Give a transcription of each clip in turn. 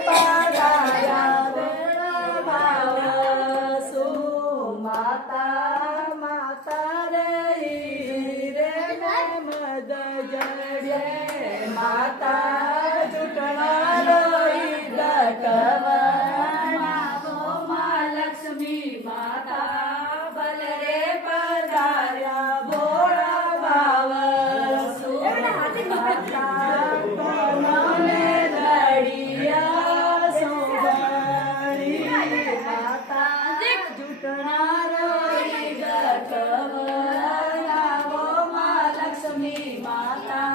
પધાર્યા વેળા ભાવ સુમાતા માતા રે રે મદ જડે માતા જૂટણા લોહી દટવણાવો માં લક્ષ્મી માતા બલરે પધાર્યા ભોળા ભાવ સુમાતા કોને લડિયા સોગણી માતા જૂટણા લોહી દટવણાવો માં લક્ષ્મી માતા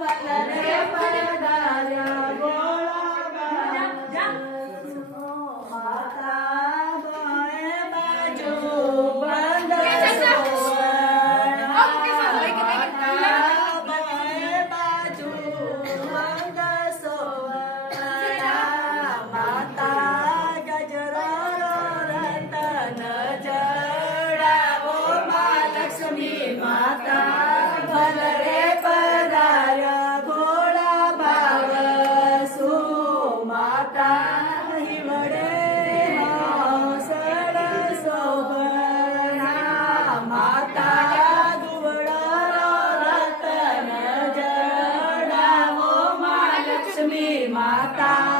બલરે પધાર્યા ભોળા ભાવ માતા બાએ બાજુ બંધ સોવણા બાએ બાજુ બંધ સોવણા માતા ગજરારો રતન જડાવો માં લક્ષ્મી માતા ભલરે પધાર્યા ભોળા ભાવ સુમાતા હિવડે હંસડ શોભના માતા દુવડારો રતન જડાવો માં લક્ષ્મી માતા